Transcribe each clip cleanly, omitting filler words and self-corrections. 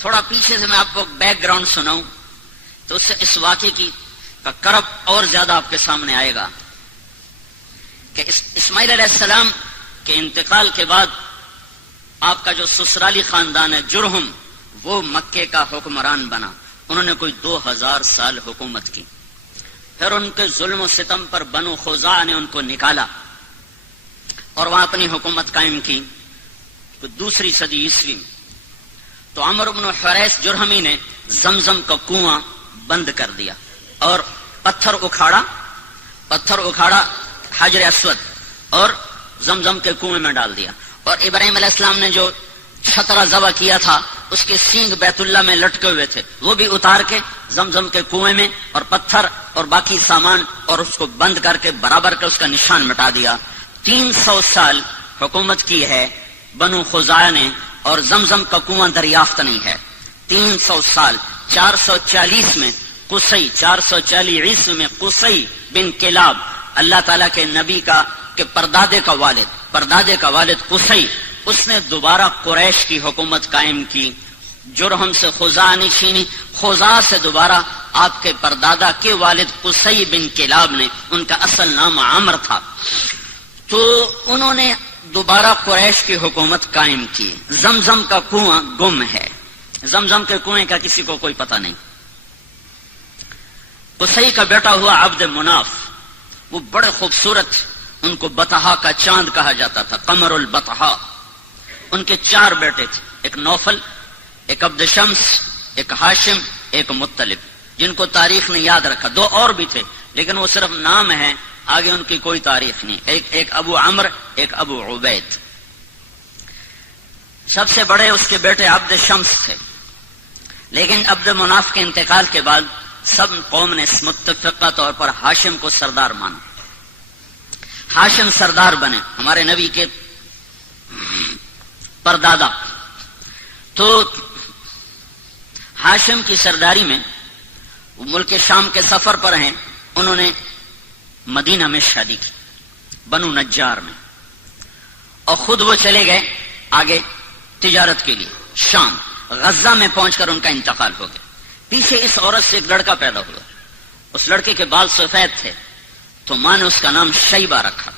تھوڑا پیچھے سے میں آپ کو بیک گراؤنڈ سناؤں تو اس سے اس واقعے کا کرب اور زیادہ آپ کے سامنے آئے گا کہ اسماعیل علیہ السلام کے انتقال کے بعد آپ کا جو سسرالی خاندان ہے جرہم، وہ مکے کا حکمران بنا. انہوں نے کوئی 2000 سال حکومت کی. پھر ان کے ظلم و ستم پر بنو خزاعہ نے ان کو نکالا اور وہاں اپنی حکومت قائم کی. دوسری صدی عیسوی میں تو عمرو بن حریث جرہمی نے زمزم کا کنواں بند کر دیا اور پتھر اکھاڑا حجر اسود اور زمزم کے کنویں میں ڈال دیا. اور ابراہیم علیہ السلام نے جو چھترا ذبح کیا تھا اس کے سینگ بیت اللہ میں لٹکے ہوئے تھے، وہ بھی اتار کے زمزم کے کنویں میں، اور پتھر اور باقی سامان اور اس کو بند کر کے برابر کے اس کا نشان مٹا دیا. 300 سال حکومت کی ہے بنو خزاعہ نے اور زمزم کا کنواں دریافت نہیں ہے. 300 سال. 440 میں قصی، 440 عیسوی میں قصی بن کلاب، اللہ تعالیٰ کے نبی کے پردادے کا والد قصی، اس نے دوبارہ قریش کی حکومت قائم کی. جرہم سے خزاعہ نے چھینی، خزاعہ سے دوبارہ آپ کے پردادا کے والد قصی بن کلاب نے، ان کا اصل نام عمر تھا، تو انہوں نے دوبارہ قریش کی حکومت قائم کی. زمزم کا کنواں گم ہے، زمزم کے کنویں کا کسی کو کوئی پتہ نہیں. قصی کا بیٹا ہوا عبد مناف، وہ بڑے خوبصورت، ان کو بطحا کا چاند کہا جاتا تھا، قمر البطحا. ان کے 4 بیٹے تھے، ایک نوفل، ایک عبد شمس، ایک ہاشم، ایک مطلب، جن کو تاریخ نے یاد رکھا. 2 اور بھی تھے لیکن وہ صرف نام ہیں، آگے ان کی کوئی تاریخ نہیں. ایک ابو عمر، ایک ابو عبید. سب سے بڑے اس کے بیٹے عبد شمس تھے، لیکن عبد مناف کے انتقال کے بعد سب قوم نے متفقہ طور پر ہاشم کو سردار مانا. ہاشم سردار بنے، ہمارے نبی کے پردادا. تو ہاشم کی سرداری میں وہ ملک شام کے سفر پر ہیں. انہوں نے مدینہ میں شادی کی، بنو نجار میں، اور خود وہ چلے گئے آگے تجارت کے لیے شام. غزہ میں پہنچ کر ان کا انتقال ہو گیا. پیچھے اس عورت سے ایک لڑکا پیدا ہوا. اس لڑکے کے بال سفید تھے تو ماں نے اس کا نام شیبہ رکھا.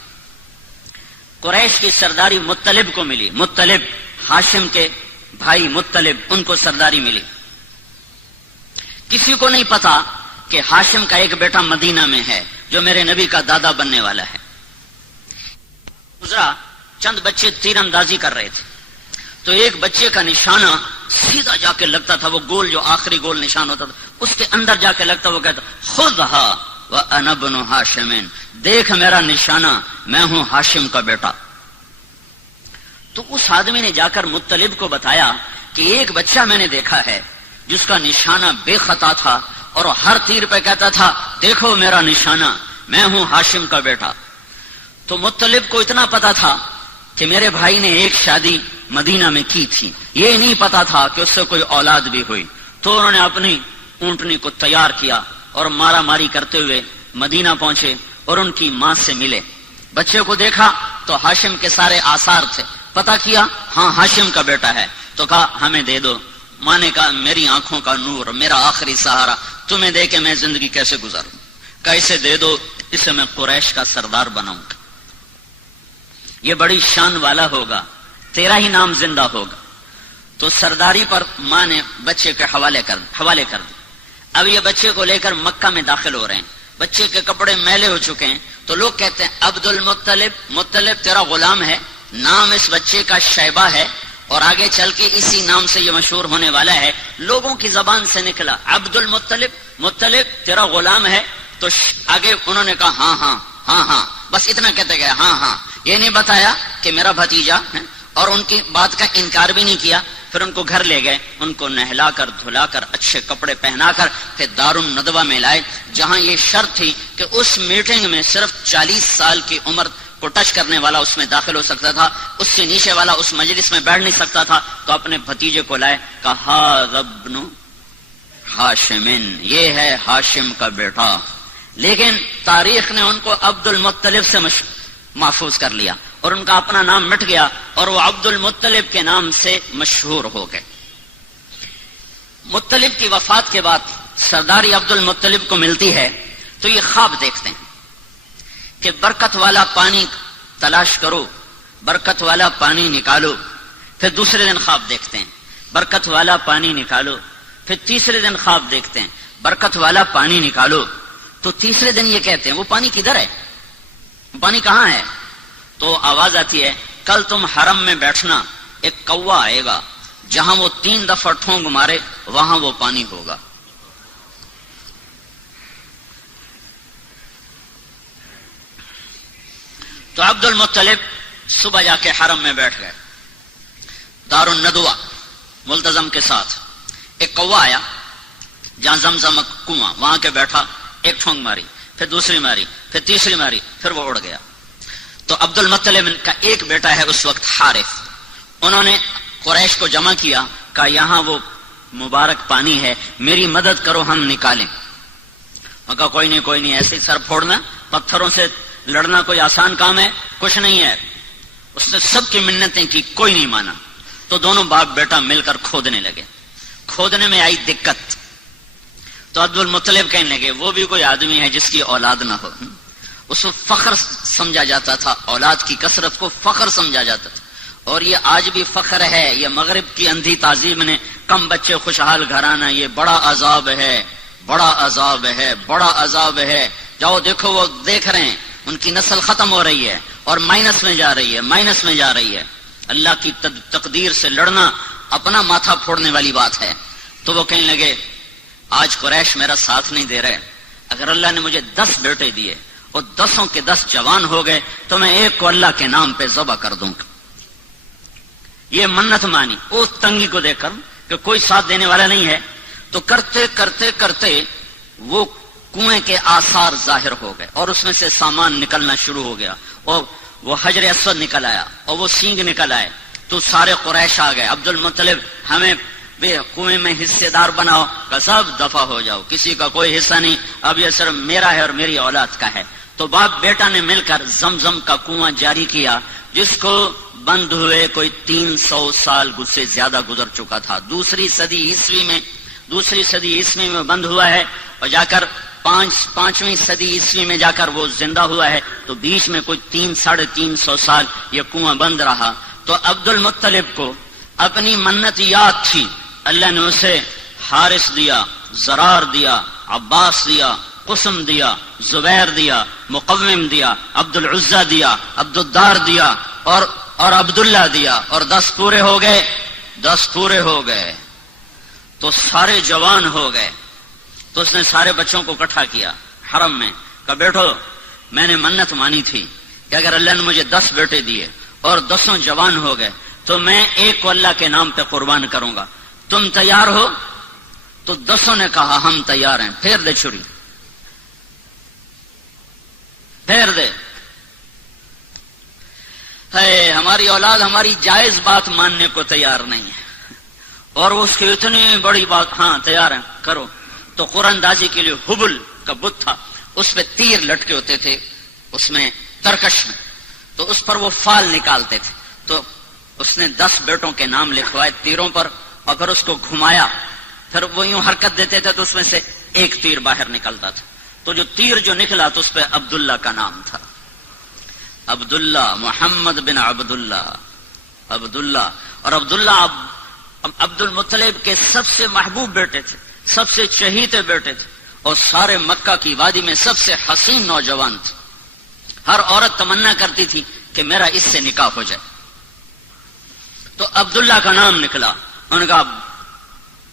قریش کی سرداری مطلب کو ملی. مطلب ہاشم کے بھائی مطلب، ان کو سرداری ملی. کسی کو نہیں پتا کہ ہاشم کا ایک بیٹا مدینہ میں ہے جو میرے نبی کا دادا بننے والا ہے. گزرا، چند بچے تیر اندازی کر رہے تھے تو ایک بچے کا نشانہ سیدھا جا کے لگتا تھا، وہ گول جو آخری گول نشان ہوتا تھا اس کے اندر جا کے لگتا. وہ کہتا خذھا وانا بن ہاشم، دیکھ میرا نشانہ، میں ہوں ہاشم کا بیٹا. تو اس آدمی نے جا کر مطلب کو بتایا کہ ایک بچہ میں نے دیکھا ہے جس کا نشانہ بے خطا تھا اور ہر تیر پہ کہتا تھا دیکھو میرا نشانہ، میں ہوں ہاشم کا بیٹا. تو مطلب کو اتنا پتا تھا کہ میرے بھائی نے ایک شادی مدینہ میں کی تھی، یہ نہیں پتا تھا کہ اس سے کوئی اولاد بھی ہوئی. تو انہوں نے اپنی اونٹنی کو تیار کیا اور مارا ماری کرتے ہوئے مدینہ پہنچے اور ان کی ماں سے ملے. بچے کو دیکھا تو ہاشم کے سارے آثار تھے. پتا کیا ہاں ہاشم کا بیٹا ہے. تو کہا ہمیں دے دو. ماں نے کہا میری آنکھوں کا نور، میرا آخری سہارا، تمہیں دے کے میں زندگی کیسے گزاروں؟ کہا اسے دے دو، اسے میں قریش کا سردار بناؤں گا، یہ بڑی شان والا ہوگا، تیرا ہی نام زندہ ہوگا. تو سرداری پر ماں نے بچے کے حوالے کر دی. اب یہ بچے کو لے کر مکہ میں داخل ہو رہے ہیں. بچے کے کپڑے میلے ہو چکے ہیں تو لوگ کہتے ہیں عبد المطلب، مطلب تیرا غلام ہے، نام اس بچے کا شیبہ ہے اور آگے چل کے اسی نام سے یہ مشہور ہونے والا ہے. لوگوں کی زبان سے نکلا عبد المطلب، مطلب تیرا غلام ہے. تو آگے انہوں نے کہا ہاں ہاں ہاں ہاں، بس اتنا کہتے گئے ہاں ہاں. یہ نہیں بتایا کہ میرا بھتیجا ہے، اور ان کی بات کا انکار بھی نہیں کیا. پھر ان کو گھر لے گئے، ان کو نہلا کر دھلا کر اچھے کپڑے پہنا کر پھر دارالندوہ میں لائے، جہاں یہ شرط تھی کہ اس میٹنگ میں صرف 40 سال کی عمر کو ٹچ کرنے والا اس میں داخل ہو سکتا تھا، اس سے نیچے والا اس مجلس میں بیٹھ نہیں سکتا تھا. تو اپنے بھتیجے کو لائے، کہا ابن ہاشم، یہ ہے ہاشم کا بیٹا. لیکن تاریخ نے ان کو عبد المطلب سے محفوظ کر لیا اور ان کا اپنا نام مٹ گیا اور وہ عبد المطلب کے نام سے مشہور ہو گئے. مطلب کی وفات کے بعد سرداری عبد المطلب کو ملتی ہے تو یہ خواب دیکھتے ہیں کہ برکت والا پانی تلاش کرو، برکت والا پانی نکالو. پھر دوسرے دن خواب دیکھتے ہیں برکت والا پانی نکالو. پھر تیسرے دن خواب دیکھتے ہیں برکت والا پانی نکالو. تو تیسرے دن یہ کہتے ہیں وہ پانی کدھر ہے، وہ پانی کہاں ہے؟ تو آواز آتی ہے کل تم حرم میں بیٹھنا، ایک کوا آئے گا، جہاں وہ 3 دفعہ ٹھونگ مارے وہاں وہ پانی ہوگا. تو عبد المطلب صبح جا کے حرم میں بیٹھ گئے دار الندوہ ملتزم کے ساتھ. ایک کوا آیا جہاں زمزم کنواں، وہاں کے بیٹھا، ایک ٹھونگ ماری، پھر دوسری ماری، پھر تیسری ماری، پھر وہ اڑ گیا. تو عبد المطلب کا ایک بیٹا ہے اس وقت حارث، انہوں نے قریش کو جمع کیا، کہا یہاں وہ مبارک پانی ہے، میری مدد کرو ہم نکالیں. اور کہا کوئی نہیں ایسے سر پھوڑنا، پتھروں سے لڑنا کوئی آسان کام ہے؟ کچھ نہیں ہے. اس نے سب کی منتیں کی، کوئی نہیں مانا. تو دونوں باپ بیٹا مل کر کھودنے لگے. کھودنے میں آئی دقت تو عبد المطلب کہنے لگے وہ بھی کوئی آدمی ہے جس کی اولاد نہ ہو. اس کو فخر سمجھا جاتا تھا، اولاد کی کثرت کو فخر سمجھا جاتا تھا. اور یہ آج بھی فخر ہے. یہ مغرب کی اندھی تہذیب نے کم بچے خوشحال گھرانہ، یہ بڑا عذاب ہے، بڑا عذاب ہے، بڑا عذاب ہے. جاؤ دیکھو، وہ دیکھ رہے ہیں ان کی نسل ختم ہو رہی ہے اور مائنس میں جا رہی ہے، مائنس میں جا رہی ہے. اللہ کی تقدیر سے لڑنا اپنا ماتھا پھوڑنے والی بات ہے. تو وہ کہنے لگے آج قریش میرا ساتھ نہیں دے رہے، اگر اللہ نے مجھے 10 بیٹے دیے اور 10 کے 10 جوان ہو گئے تو میں ایک کو اللہ کے نام پہ ذبح کر دوں گا. یہ منت مانی اس تنگی کو دیکھ کر کہ کوئی ساتھ دینے والا نہیں ہے. تو کرتے کرتے کرتے وہ کنویں کے آثار ظاہر ہو گئے اور اس میں سے سامان نکلنا شروع ہو گیا اور وہ حجر اسود نکل آیا اور وہ سینگ نکل آئے. تو سارے قریش آ گئے، عبد المطلب ہمیں کنویں میں حصے دار بناؤ. کہ سب دفع ہو جاؤ، کسی کا کوئی حصہ نہیں، اب یہ صرف میرا ہے اور میری اولاد کا ہے. تو باپ بیٹا نے مل کر زمزم کا کنواں جاری کیا جس کو بند ہوئے کوئی 300 سال سے زیادہ گزر چکا تھا. دوسری صدی عیسوی میں بند ہوا ہے اور جا کر 5ویں صدی عیسوی میں جا کر وہ زندہ ہوا ہے. تو بیچ میں کوئی 300-350 سال یہ کنواں بند رہا. تو عبد المطلب کو اپنی منت یاد تھی، اللہ نے اسے حارث دیا، زرار دیا، عباس دیا، قسم دیا، زبیر دیا، مقوم دیا، عبد العزہ دیا، عبد الدار دیا اور عبداللہ دیا، اور 10 پورے ہو گئے. 10 پورے ہو گئے تو سارے جوان ہو گئے. تو اس نے سارے بچوں کو اکٹھا کیا حرم میں، کہا بیٹھو میں نے منت مانی تھی کہ اگر اللہ نے مجھے 10 بیٹے دیے اور 10 جوان ہو گئے تو میں ایک کو اللہ کے نام پہ قربان کروں گا، تم تیار ہو؟ تو 10 نے کہا ہم تیار ہیں. پھیر دے چھری، پھیر دے. ہماری اولاد ہماری جائز بات ماننے کو تیار نہیں ہے اور اس کی اتنی بڑی بات، ہاں تیار ہیں کرو. تو قرآن اندازی کے لیے حبل کا بت تھا، اس پہ تیر لٹکے ہوتے تھے، اس میں ترکش میں، تو اس پر وہ فال نکالتے تھے. تو اس نے 10 بیٹوں کے نام لکھوائے تیروں پر اور پھر اس کو گھمایا، پھر وہ یوں حرکت دیتے تھے تو اس میں سے ایک تیر باہر نکلتا تھا. تو جو تیر جو نکلا تو اس پہ عبداللہ کا نام تھا. عبداللہ، محمد بن عبداللہ، عبداللہ. اور عبداللہ عبد المطلب کے سب سے محبوب بیٹے تھے، سب سے چہیتے بیٹے تھے اور سارے مکہ کی وادی میں سب سے حسین نوجوان تھے. ہر عورت تمنا کرتی تھی کہ میرا اس سے نکاح ہو جائے. تو عبداللہ کا نام نکلا. انہوں نے کہا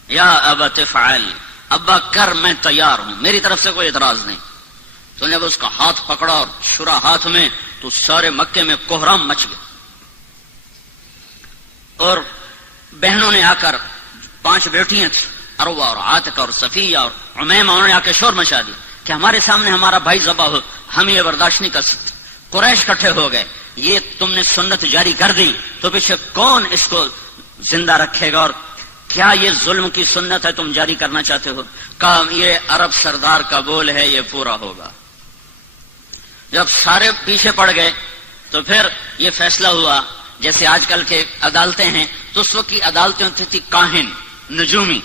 یا ابت افعل، ابا کر، میں تیار ہوں، میری طرف سے کوئی اعتراض نہیں. تو نے اس کا ہاتھ پکڑا اور چھرا ہاتھ میں، تو سارے مکے میں کوہرام مچ گیا. اور بہنوں نے آ کر 5 بیٹیاں تھیں، عروہ اور عاتقہ اور صفیہ اور عمیمہ، انہوں نے آ کے شور مچا دیا کہ ہمارے سامنے ہمارا بھائی ذبح ہو، ہم یہ برداشت نہیں کر سکتے. قریش کٹھے ہو گئے، یہ تم نے سنت جاری کر دی تو پیچھے کون اس کو زندہ رکھے گا، اور کیا یہ ظلم کی سنت ہے تم جاری کرنا چاہتے ہو؟ کہا یہ عرب سردار کا بول ہے، یہ پورا ہوگا. جب سارے پیچھے پڑ گئے تو پھر یہ فیصلہ ہوا، جیسے آج کل کے عدالتیں ہیں تو اس وقت کی عدالتیں ہوتی تھی کاہن، نجومی.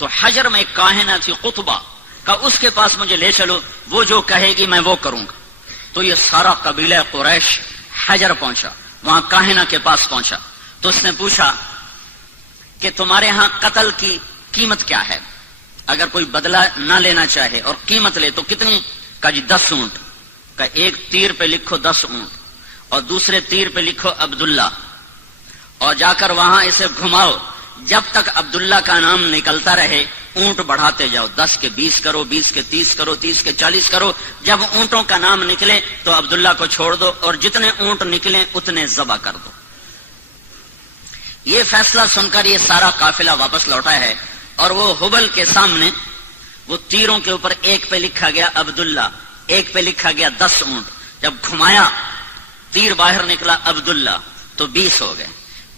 تو حجر میں ایک کاہنہ تھی قطبہ کا، اس کے پاس مجھے لے چلو، وہ جو کہے گی میں وہ کروں گا۔ تو یہ سارا قبیلہ قریش حجر پہنچا، وہاں کاہنہ کے پاس پہنچا، تو اس نے پوچھا کہ تمہارے ہاں قتل کی قیمت کیا ہے؟ اگر کوئی بدلہ نہ لینا چاہے اور قیمت لے تو کتنی؟ کا جی 10 اونٹ کا، ایک تیر پہ لکھو 10 اونٹ اور دوسرے تیر پہ لکھو عبداللہ، اور جا کر وہاں اسے گھماؤ، جب تک عبداللہ کا نام نکلتا رہے اونٹ بڑھاتے جاؤ، 10 کے 20 کرو، 20 کے 30 کرو، 30 کے 40 کرو، جب اونٹوں کا نام نکلے تو عبداللہ کو چھوڑ دو اور جتنے اونٹ نکلیں اتنے ذبح کر دو۔ یہ فیصلہ سن کر یہ سارا قافلہ واپس لوٹا ہے، اور وہ حبل کے سامنے وہ تیروں کے اوپر ایک پہ لکھا گیا عبداللہ، ایک پہ لکھا گیا 10 اونٹ، جب گھمایا تیر باہر نکلا عبداللہ تو 20 ہو گئے،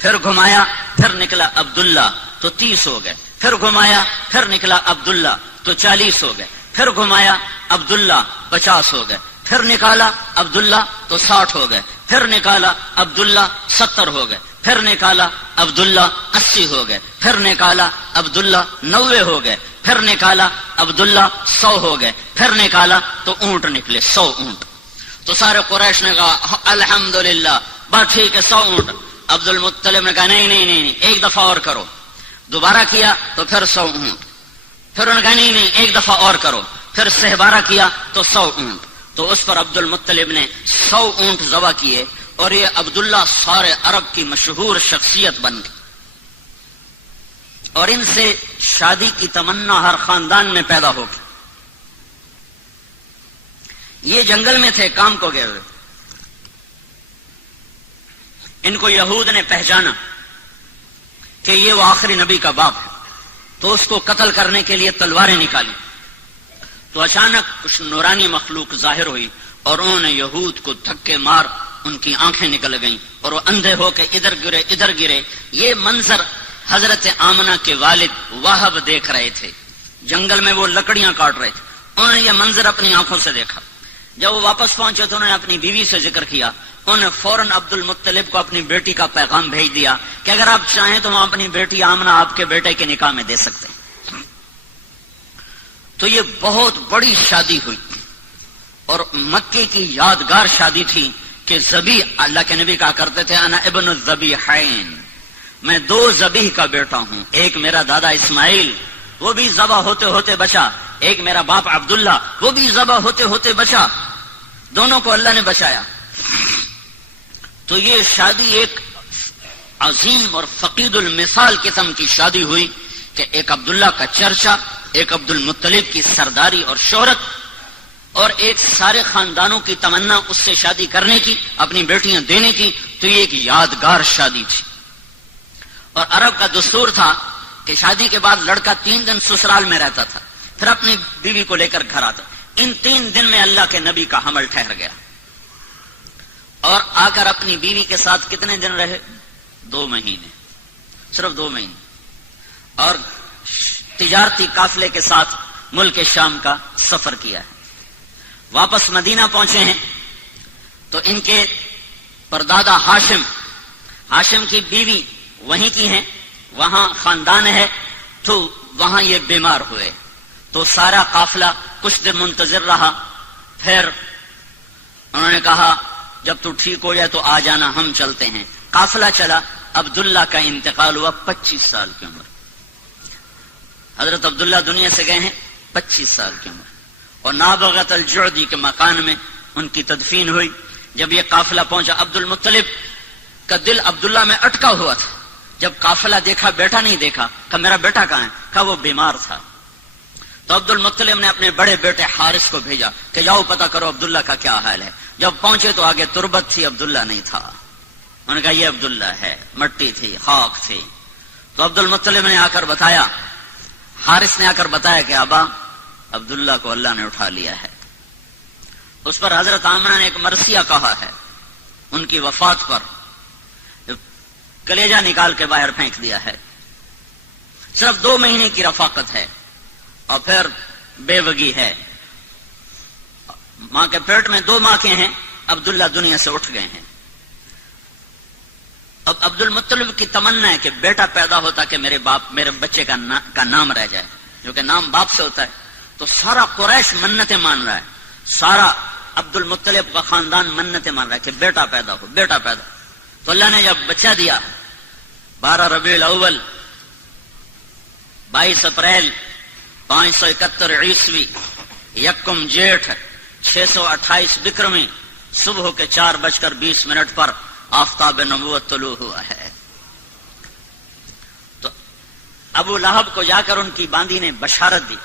پھر گھمایا پھر نکلا عبداللہ تو 30 ہو گئے، پھر گھمایا پھر نکلا عبداللہ تو 40 ہو گئے، پھر گھمایا عبداللہ 50 ہو گئے، پھر نکالا عبداللہ تو 60 ہو گئے، پھر نکالا عبداللہ 70 ہو گئے، پھر نکالا عبداللہ 80 ہو گئے، پھر نکالا عبداللہ 90 ہو گئے، پھر نکالا عبداللہ 100 ہو گئے، پھر نکالا تو اونٹ نکلے 100 اونٹ۔ تو سارے قریش نے کہا الحمدللہ، بس ٹھیک ہے 100 اونٹ۔ عبد المطلب نے کہا نہیں نہیں نہیں، ایک دفعہ اور کرو۔ دوبارہ کیا تو پھر 100 اونٹ، پھر انہوں نے کہا نہیں نہیں ایک دفعہ اور کرو، پھر 12 کیا تو 100 اونٹ۔ تو اس پر عبد المطلب نے 100 اونٹ ذبح کیے، اور یہ عبداللہ سارے عرب کی مشہور شخصیت بن گئی، اور ان سے شادی کی تمنا ہر خاندان میں پیدا ہوگی۔ یہ جنگل میں تھے کام کو گئے ہوئے، ان کو یہود نے پہچانا کہ یہ وہ آخری نبی کا باپ ہے، تو اس کو قتل کرنے کے لیے تلواریں نکالی، تو اچانک کچھ نورانی مخلوق ظاہر ہوئی اور انہوں نے یہود کو دھکے مار ان کی آنکھیں نکل گئیں اور وہ اندھے ہو کے ادھر گرے۔ یہ منظر حضرت آمنہ کے والد وہب دیکھ رہے تھے، جنگل میں وہ لکڑیاں کاٹ رہے تھے، انہوں نے یہ منظر اپنی آنکھوں سے دیکھا۔ جب وہ واپس پہنچے تو انہوں نے اپنی بیوی سے ذکر کیا، انہوں نے فوراً عبد المطلب کو اپنی بیٹی کا پیغام بھیج دیا کہ اگر آپ چاہیں تو ہم اپنی بیٹی آمنہ آپ کے بیٹے کے نکاح میں دے سکتے ہیں۔ تو یہ بہت بڑی شادی ہوئی، اور مکے کی یادگار شادی تھی کہ ذبیح، اللہ کے نبی کہا کرتے تھے انا ابن الذبیحین، میں 2 ذبیح کا بیٹا ہوں، ایک میرا دادا اسماعیل وہ بھی ذبح ہوتے ہوتے بچا، ایک میرا باپ عبداللہ وہ بھی ذبح ہوتے ہوتے بچا، دونوں کو اللہ نے بچایا۔ تو یہ شادی ایک عظیم اور فقید المثال قسم کی شادی ہوئی کہ ایک عبداللہ کا چرچا، ایک عبد المطلب کی سرداری اور شہرت، اور ایک سارے خاندانوں کی تمنا اس سے شادی کرنے کی، اپنی بیٹیاں دینے کی۔ تو یہ ایک یادگار شادی تھی، اور عرب کا دستور تھا کہ شادی کے بعد لڑکا 3 دن سسرال میں رہتا تھا، پھر اپنی بیوی کو لے کر گھر آتا۔ ان 3 دن میں اللہ کے نبی کا حمل ٹھہر گیا، اور آ کر اپنی بیوی کے ساتھ کتنے دن رہے؟ 2 مہینے، صرف 2 مہینے، اور تجارتی قافلے کے ساتھ ملک شام کا سفر کیا ہے۔ واپس مدینہ پہنچے ہیں تو ان کے پردادا ہاشم کی بیوی وہیں کی ہیں، وہاں خاندان ہے، تو وہاں یہ بیمار ہوئے، تو سارا قافلہ کچھ دن منتظر رہا، پھر انہوں نے کہا جب تو ٹھیک ہو جائے تو آ جانا، ہم چلتے ہیں۔ قافلہ چلا، عبداللہ کا انتقال ہوا 25 سال کی عمر، حضرت عبداللہ دنیا سے گئے ہیں 25 سال کی عمر، اور نابغت الجعدی کے مکان میں ان کی تدفین ہوئی۔ جب یہ قافلہ پہنچا، عبد المطلب کا دل عبداللہ میں اٹکا ہوا تھا، جب قافلہ دیکھا بیٹا نہیں دیکھا، کہا میرا بیٹا کہاں ہے؟ کہا وہ بیمار تھا۔ تو عبد المطلب نے اپنے بڑے بیٹے حارث کو بھیجا کہ جاؤ پتہ کرو عبداللہ کا کیا حال ہے۔ جب پہنچے تو آگے تربت تھی، عبداللہ نہیں تھا۔ انہوں نے کہا یہ عبداللہ ہے، مٹی تھی، خاک تھی۔ تو عبد المطلب نے آ کر بتایا، حارث نے آ کر بتایا کہ ابا عبداللہ کو اللہ نے اٹھا لیا ہے۔ اس پر حضرت آمنہ نے ایک مرثیہ کہا ہے، ان کی وفات پر کلیجہ نکال کے باہر پھینک دیا ہے۔ صرف 2 مہینے کی رفاقت ہے، اور پھر بے وگی ہے۔ ماں کے پیٹ میں 2 ماں کے ہیں، عبداللہ دنیا سے اٹھ گئے ہیں۔ اب عبد المطلب کی تمنا ہے کہ بیٹا پیدا ہوتا کہ میرے بچے کا نام رہ جائے، جو کہ نام باپ سے ہوتا ہے. تو سارا قریش منتیں مان رہا ہے، سارا عبد المطلب کا خاندان منتیں مان رہا ہے کہ بیٹا پیدا ہو، بیٹا پیدا. تو اللہ نے جب بچہ دیا 12 ربیع الاول 22 اپریل 571 عیسوی، یکم جیٹھ 628 بکرمی، صبح کے 4:20 پر آفتاب نبوت طلوع ہوا ہے. تو ابو لہب کو جا کر ان کی باندی نے بشارت دی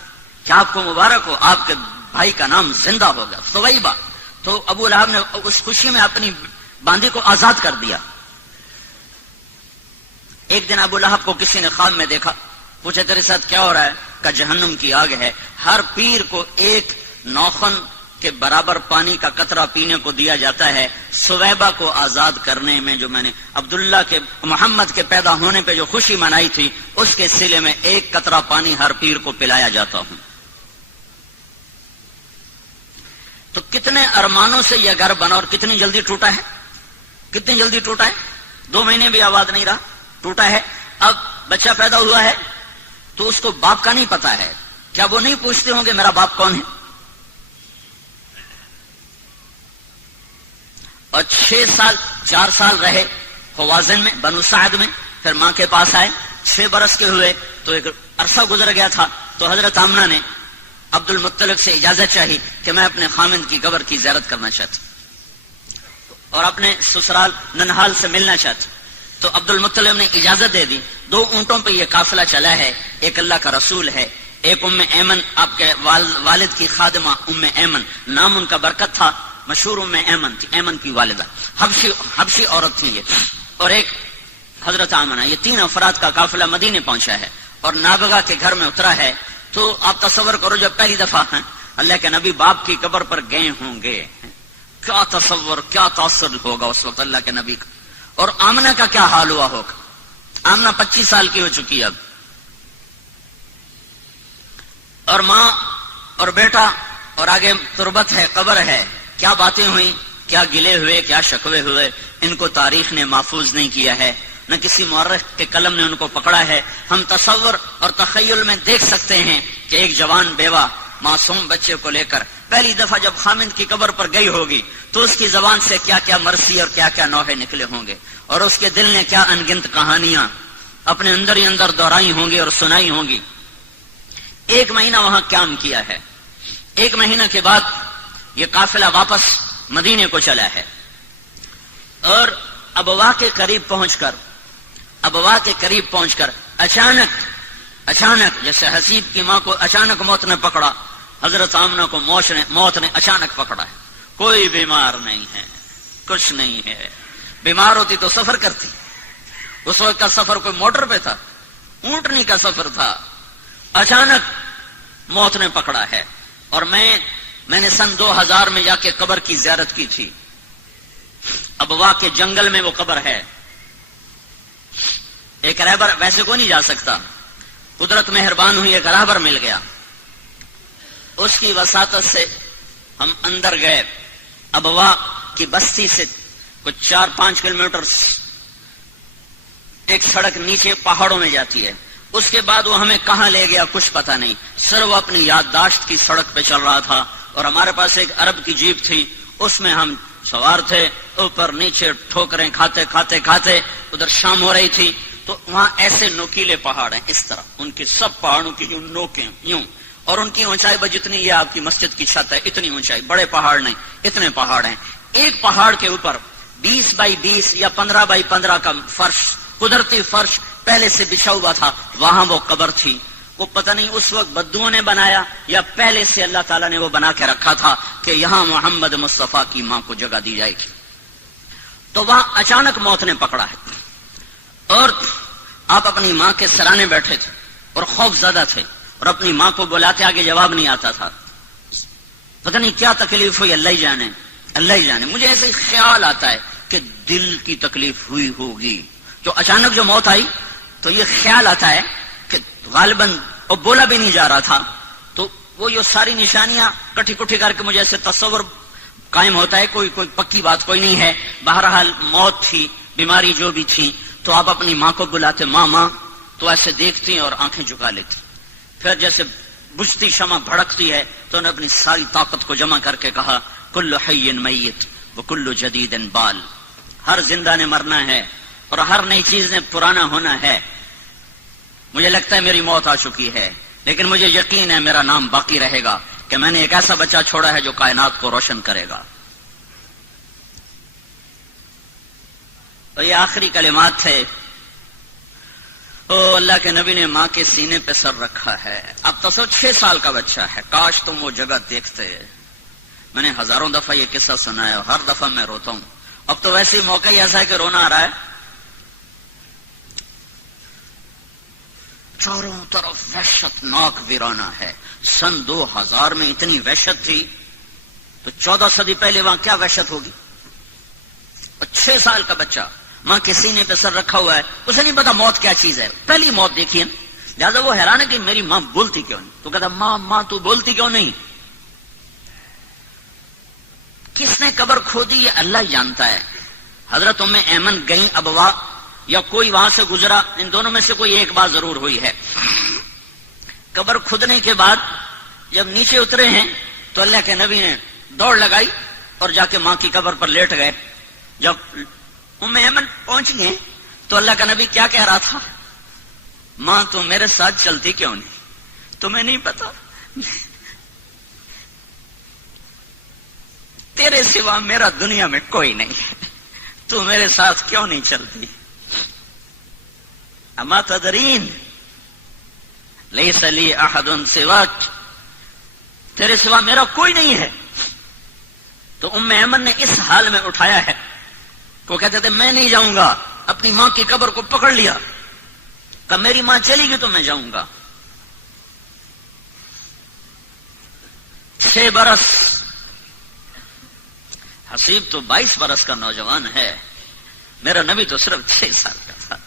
کہ آپ کو مبارک ہو، آپ کے بھائی کا نام زندہ ہوگا، ثویبہ. تو ابو لہب نے اس خوشی میں اپنی باندی کو آزاد کر دیا. ایک دن ابو لہب کو کسی نے خواب میں دیکھا، پوچھا تیرے ساتھ کیا ہو رہا ہے؟ کہ جہنم کی آگ ہے، ہر پیر کو ایک نوخن کے برابر پانی کا قطرہ پینے کو دیا جاتا ہے. ثویبہ کو آزاد کرنے میں جو میں نے عبداللہ کے محمد کے پیدا ہونے پہ جو خوشی منائی تھی، اس کے سلے میں ایک قطرہ پانی ہر پیر کو پلایا جاتا ہوں. تو کتنے ارمانوں سے یہ گھر بنا اور کتنی جلدی ٹوٹا ہے، کتنی جلدی ٹوٹا ہے. 2 مہینے بھی آباد نہیں رہا، ٹوٹا ہے. اب بچہ پیدا ہوا ہے تو اس کو باپ کا نہیں پتا ہے. کیا وہ نہیں پوچھتے ہوں گے میرا باپ کون ہے؟ اور 4 سال رہے خوازن میں، بنو سعد میں، پھر ماں کے پاس آئے. 6 برس کے ہوئے تو ایک عرصہ گزر گیا تھا. تو حضرت آمنہ نے عبد المطلب سے اجازت چاہی کہ میں اپنے خامند کی قبر کی زیارت کرنا چاہتی اور اپنے سسرال ننہال سے ملنا چاہتی. تو عبد المطلب نے اجازت دے دی. 2 اونٹوں پہ یہ قافلہ چلا ہے، ایک اللہ کا رسول ہے، ایک ام ایمن آپ کے والد کی خادمہ ام ایمن، نام ان کا برکت تھا، مشہور ام ایمن تھی، ایمن کی والدہ، حبشی عورت تھی یہ، اور ایک حضرت آمنہ. یہ 3 افراد کا قافلہ مدینے پہنچا ہے اور نابغہ کے گھر میں اترا ہے. تو آپ تصور کرو جب پہلی دفعہ ہیں اللہ کے نبی باپ کی قبر پر گئے ہوں گے، کیا تصور، کیا تاثر ہوگا اس وقت اللہ کے نبی کا. اور آمنہ کا کیا حال ہوا ہوگا. آمنہ 25 سال کی ہو چکی اب، اور ماں اور بیٹا اور آگے تربت ہے، قبر ہے. کیا باتیں ہوئیں، کیا گلے ہوئے، کیا شکوے ہوئے، ان کو تاریخ نے محفوظ نہیں کیا ہے، نہ کسی مورخ کے قلم نے ان کو پکڑا ہے. ہم تصور اور تخیل میں دیکھ سکتے ہیں کہ ایک جوان بیوہ معصوم بچے کو لے کر پہلی دفعہ جب خامند کی قبر پر گئی ہوگی تو اس کی زبان سے کیا کیا مرثی اور کیا کیا نوحے نکلے ہوں گے، اور اس کے دل نے کیا انگنت کہانیاں اپنے اندر ہی اندر دہرائی ہوں گی اور سنائی ہوں گی. 1 مہینہ وہاں قیام کیا ہے. 1 مہینہ کے بعد یہ قافلہ واپس مدینے کو چلا ہے اور ابوا کے قریب پہنچ کر اچانک جیسے حسیب کی ماں کو اچانک موت نے پکڑا، حضرت آمنہ کو موت نے اچانک پکڑا ہے. کوئی بیمار نہیں ہے، کچھ نہیں ہے. بیمار ہوتی تو سفر کرتی. اس وقت کا سفر کوئی موٹر پہ تھا، اونٹنی کا سفر تھا. اچانک موت نے پکڑا ہے. اور میں نے سن 2000 میں جا کے قبر کی زیارت کی تھی. ابوا کے جنگل میں وہ قبر ہے. ایک رہبر ویسے کو نہیں جا سکتا، قدرت مہربان ہوئی، ایک رہبر مل گیا. اس کی وساطت سے ہم اندر گئے. ابوا کی بستی سے کچھ 4-5 کلومیٹر ایک سڑک نیچے پہاڑوں میں جاتی ہے. اس کے بعد وہ ہمیں کہاں لے گیا کچھ پتہ نہیں. سر وہ اپنی یادداشت کی سڑک پہ چل رہا تھا اور ہمارے پاس ایک عرب کی جیپ تھی، اس میں ہم سوار تھے. اوپر نیچے ٹھوکریں کھاتے کھاتے کھاتے ادھر شام ہو رہی تھی. تو وہاں ایسے نوکیلے پہاڑ ہیں اس طرح، ان کی سب پہاڑوں کی یوں نوکیں یوں، اور ان کی اونچائی جتنی یہ آپ کی مسجد کی چھت ہے اتنی اونچائی. بڑے پہاڑ نہیں، اتنے پہاڑ ہیں. ایک پہاڑ کے اوپر 20 بائی 20 یا 15 بائی 15 کا فرش، قدرتی فرش پہلے سے بچھا ہوا تھا. وہاں وہ قبر تھی. وہ پتہ نہیں اس وقت بدوؤں نے بنایا یا پہلے سے اللہ تعالیٰ نے وہ بنا کے رکھا تھا کہ یہاں محمد مصطفیٰ کی ماں کو جگہ دی جائے گی. تو وہاں اچانک موت نے پکڑا ہے اور آپ اپنی ماں کے سرانے بیٹھے تھے اور خوف زدہ تھے اور اپنی ماں کو بلاتے آگے جواب نہیں آتا تھا. پتہ نہیں کیا تکلیف ہوئی، اللہ ہی جانے، اللہ ہی جانے. مجھے ایسے خیال آتا ہے کہ دل کی تکلیف ہوئی ہوگی. جو اچانک جو موت آئی تو یہ خیال آتا ہے کہ غالباً اور بولا بھی نہیں جا رہا تھا. تو وہ یہ ساری نشانیاں کٹھی کٹھی کر کے مجھے ایسے تصور قائم ہوتا ہے. کوئی پکی بات کوئی نہیں ہے. بہرحال موت تھی. بیماری جو بھی تھی، تو آپ اپنی ماں کو بلاتے، ماں ماں، تو ایسے دیکھتی اور آنکھیں جھکا لیتی. پھر جیسے بجھتی شمع بھڑکتی ہے تو انہیں اپنی ساری طاقت کو جمع کر کے کہا کل حی میت وکل جدید بال، ہر زندہ نے مرنا ہے اور ہر نئی چیز نے پرانا ہونا ہے. مجھے لگتا ہے میری موت آ چکی ہے، لیکن مجھے یقین ہے میرا نام باقی رہے گا کہ میں نے ایک ایسا بچہ چھوڑا ہے جو کائنات کو روشن کرے گا. تو یہ آخری کلمات تھے. او اللہ کے نبی نے ماں کے سینے پہ سر رکھا ہے. اب تصور 6 سال کا بچہ ہے. کاش تم وہ جگہ دیکھتے. میں نے ہزاروں دفعہ یہ قصہ سنا ہے اور ہر دفعہ میں روتا ہوں. اب تو ویسے موقع ہی ایسا ہے کہ رونا آ رہا ہے. چاروں طرف وحشت ناک ویرانہ ہے. سن 2000 میں اتنی وحشت تھی تو 14 صدی پہلے وہاں کیا وحشت ہوگی. اور 6 سال کا بچہ ماں کے سینے پہ سر رکھا ہوا ہے. اسے نہیں پتا موت کیا چیز ہے، پہلی موت دیکھی ہے. لہٰذا وہ حیران ہے کہ میری ماں بولتی کیوں نہیں. تو کہتا ماں ماں تو بولتی کیوں نہیں. کس نے قبر کھودی یہ اللہ جانتا ہے. حضرت ام ایمن گئیں ابوا یا کوئی وہاں سے گزرا، ان دونوں میں سے کوئی ایک بات ضرور ہوئی ہے. قبر کھودنے کے بعد جب نیچے اترے ہیں تو اللہ کے نبی نے دوڑ لگائی اور جا کے ماں کی قبر پر لیٹ گئے. جب ام ایمن پہنچ گئے تو اللہ کا نبی کیا کہہ رہا تھا، ماں تو میرے ساتھ چلتی کیوں نہیں. تمہیں نہیں پتا تیرے سوا میرا دنیا میں کوئی نہیں ہے، تو میرے ساتھ کیوں نہیں چلتی. اما تدرین لیس لی احد سواک، تیرے سوا میرا کوئی نہیں ہے. تو ام ایمن نے اس حال میں اٹھایا ہے. وہ کہتے تھے میں نہیں جاؤں گا. اپنی ماں کی قبر کو پکڑ لیا، کہ میری ماں چلی گئی تو میں جاؤں گا. 6 برس، حسیب تو 22 برس کا نوجوان ہے. میرا نبی تو صرف 6 سال کا تھا.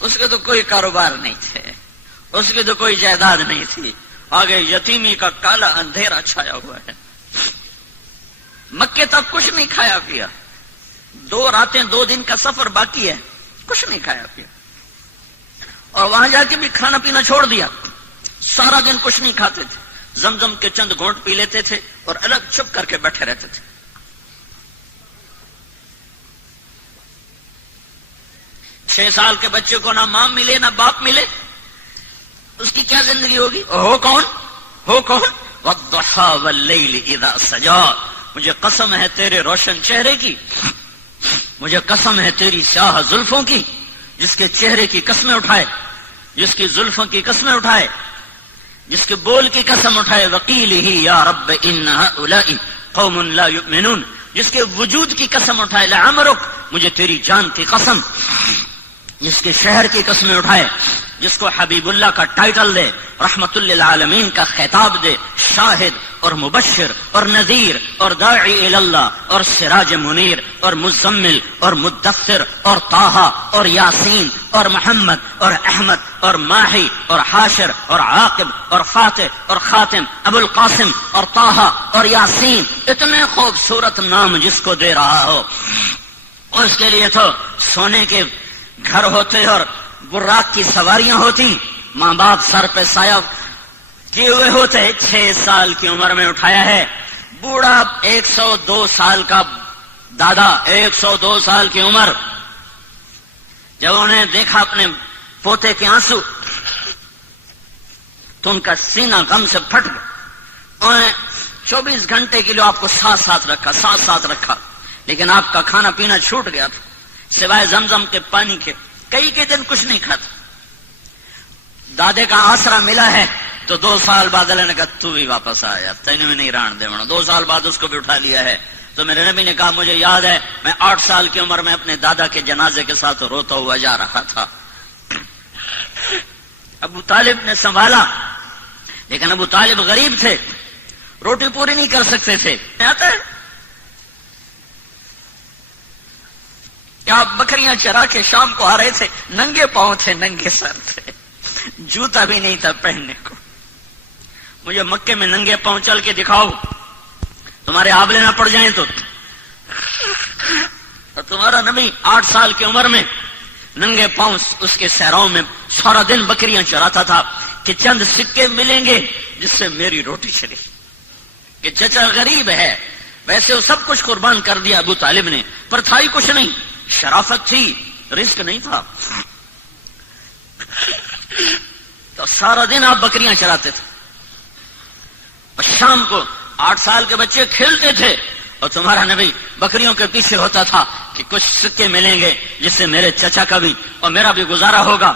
اس کے تو کوئی کاروبار نہیں تھے، اس کی تو کوئی جائیداد نہیں تھی. آگے یتیمی کا کالا اندھیرا چھایا ہوا ہے. مکے تک کچھ نہیں کھایا پیا. 2 راتیں 2 دن کا سفر باقی ہے، کچھ نہیں کھایا پیا. اور وہاں جا کے بھی کھانا پینا چھوڑ دیا. سارا دن کچھ نہیں کھاتے تھے. زمزم کے چند گھونٹ پی لیتے تھے اور الگ چھپ کر کے بیٹھے رہتے تھے. 6 سال کے بچے کو نہ ماں ملے نہ باپ ملے، اس کی کیا زندگی ہوگی. ہو کون والضحى واللیل اذا سجا. مجھے قسم ہے تیرے روشن چہرے کی، مجھے قسم ہے تیری سیاہ زلفوں کی، جس کے چہرے کی قسمیں اٹھائے، جس کی زلفوں کی قسمیں اٹھائے، جس کے بول کی قسم اٹھائے. وقیلہ یا رب ان ہؤلاء قوم لا یؤمنون، جس کے وجود کی قسم اٹھائے. لعمرک، مجھے تیری جان کی قسم. جس کے شہر کی قسمیں اٹھائے، جس کو حبیب اللہ کا ٹائٹل دے، رحمت للعالمین کا خطاب دے، شاہد اور مبشر اور نذیر اور داعی الی اللہ اور سراج منیر اور مزمل اور مدثر اور طٰہٰ اور یاسین اور محمد اور احمد اور ماہی اور حاشر اور عاقب اور فاتح اور خاتم، ابو القاسم اور طٰہٰ اور یاسین. اتنے خوبصورت نام جس کو دے رہا ہو. اس کے لیے تو سونے کے گھر ہوتے اور براق کی سواریاں ہوتی، ماں باپ سر پہ سایہ کیے ہوئے ہوتے. 6 سال کی عمر میں اٹھایا ہے. بوڑھا 102 سال کا دادا، 102 سال کی عمر. جب انہیں دیکھا اپنے پوتے کے آنسو تو ان کا سینہ غم سے پھٹ گیا. انہوں نے 24 گھنٹے کے لیے آپ کو ساتھ رکھا، لیکن آپ کا کھانا پینا چھوٹ گیا تھا سوائے زمزم کے پانی کے. کئی دن کچھ نہیں کھاتا. دادے کا آسرا ملا ہے تو 2 سال بعد اللہ نے کہا تو بھی واپس آیا، تینوں میں نہیں ران دے. 2 سال بعد اس کو بھی اٹھا لیا ہے. تو میرے نبی نے کہا مجھے یاد ہے میں 8 سال کی عمر میں اپنے دادا کے جنازے کے ساتھ روتا ہوا جا رہا تھا. ابو طالب نے سنبھالا، لیکن ابو طالب غریب تھے، روٹی پوری نہیں کر سکتے تھے. آتا ہے آپ بکریاں چرا کے شام کو آ رہے تھے، ننگے پاؤں تھے، ننگے سر تھے، جوتا بھی نہیں تھا پہننے کو. مجھے مکے میں ننگے پاؤں چل کے دکھاؤ، تمہارے آبلے نہ پڑ جائیں تو. اور تمہارا نبی 8 سال کی عمر میں ننگے پاؤں اس کے صحراؤں میں سارا دن بکریاں چراتا تھا کہ چند سکے ملیں گے جس سے میری روٹی چلے، کہ چچا غریب ہے. ویسے وہ سب کچھ قربان کر دیا ابو طالب نے، پر تھا ہی کچھ نہیں، شرافت تھی، رزق نہیں تھا. تو سارا دن آپ بکریاں چراتے تھے اور شام کو 8 سال کے بچے کھیلتے تھے اور تمہارا نبی بکریوں کے پیچھے ہوتا تھا کہ کچھ سکے ملیں گے جس سے میرے چچا کا بھی اور میرا بھی گزارا ہوگا.